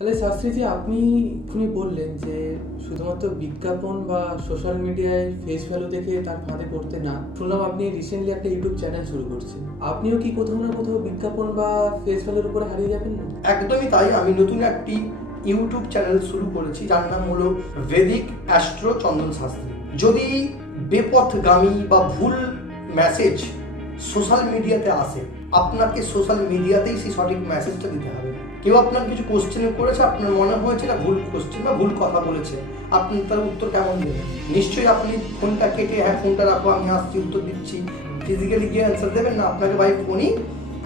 তাহলে শাস্ত্রীজি, আপনি এক্ষুনি বললেন যে শুধুমাত্র বিজ্ঞাপন বা সোশ্যাল মিডিয়ায় ফেস ভ্যালু দেখে তার ফাঁদে পড়তে না। শুনলাম আপনি রিসেন্টলি একটা ইউটিউব চ্যানেল শুরু করছেন। আপনিও কি কোথাও না কোথাও বিজ্ঞাপন বা ফেস ভ্যালুর উপরে হারিয়ে যাবেন না? একদমই তাই। আমি নতুন একটি ইউটিউব চ্যানেল শুরু করেছি, যার নাম হলো ভেদিক অ্যাস্ট্রো চন্দন শাস্ত্রী। যদি বেপথগামী বা ভুল মেসেজ সোশ্যাল মিডিয়াতে আসে, আপনাকে সোশ্যাল মিডিয়াতেই সেই সঠিক মেসেজটা দিতে হবে। কেউ আপনার কিছু কোশ্চেন করেছে, আপনার মনে হয়েছে না ভুল কোশ্চেন বা ভুল কথা বলেছে, আপনি তার উত্তর কেমন দেবেন? নিশ্চয়ই আপনি ফোনটা কেটে ফোনটা রাখো, আমি আসছি, উত্তর দিচ্ছি, ফিজিক্যালি গিয়ে অ্যান্সার দেবেন না। আপনাকে ভাই ফোনই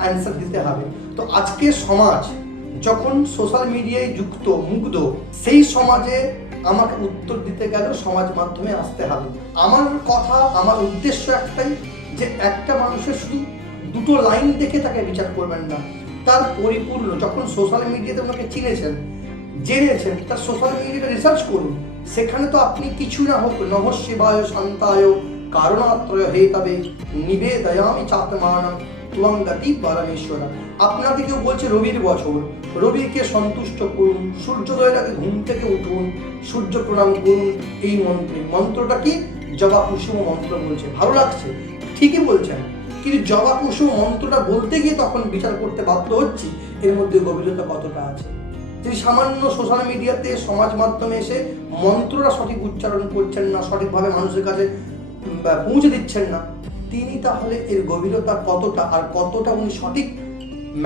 অ্যান্সার দিতে হবে। তো আজকে সমাজ যখন সোশ্যাল মিডিয়ায় যুক্ত, মুগ্ধ, সেই সমাজে আমাকে উত্তর দিতে গেল সমাজ মাধ্যমে আসতে হবে। আমার কথা, আমার উদ্দেশ্য একটাই, যে একটা মানুষের শুধু দুটো লাইন দেখে তাকে বিচার করবেন না, তার পরিপূর্ণ, যখন সোশ্যাল মিডিয়াতে ওনাকে চিনেছেন, জেনেছেন, তার সোশ্যাল মিডিয়াটা রিসার্চ করুন। সেখানে তো আপনি কিছু না হোক নমঃ শিবায় শান্তায় কারণাত্রয় হে তবে নিবেদয়ামি চাতমানম ত্বং গতি পরমেশ্বরা। আপনাকে কেউ বলছে রবির বছর, রবিকে সন্তুষ্ট করুন, সূর্যোদয়ের আগে ঘুম থেকে উঠুন, সূর্য প্রণাম করুন। এই মন্ত্রটা কি? জবা কুসুম মন্ত্র বলছে। ভালো লাগছে, ঠিকই বলছেন, কিন্তু জবা কুসুম মন্ত্রটা বলতে গিয়ে তখন বিচার করতে বাধ্য হচ্ছি এর মধ্যে গভীরতা কতটা আছে। যদি সামান্য সোশ্যাল মিডিয়াতে সমাজ মাধ্যমে এসে মন্ত্রটা সঠিক উচ্চারণ করছেন না, সঠিকভাবে মানুষের কাছে পৌঁছে দিচ্ছেন না, তিনি তাহলে এর গভীরতা কতটা, আর কতটা উনি সঠিক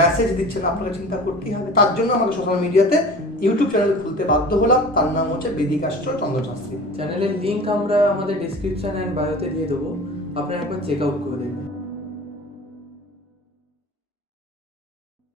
মেসেজ দিচ্ছেন, আপনাকে চিন্তা করতেই হবে। তার জন্য আমাকে সোশ্যাল মিডিয়াতে ইউটিউব চ্যানেল খুলতে বাধ্য হলাম। তার নাম হচ্ছে বেদিক অ্যাস্ট্রো চন্দ্র শাস্ত্রী। চ্যানেলের লিঙ্ক আমরা আমাদের ডিসক্রিপশন অ্যান্ড বায়োতে দিয়ে দেবো, আপনারা একবার চেক আউট করে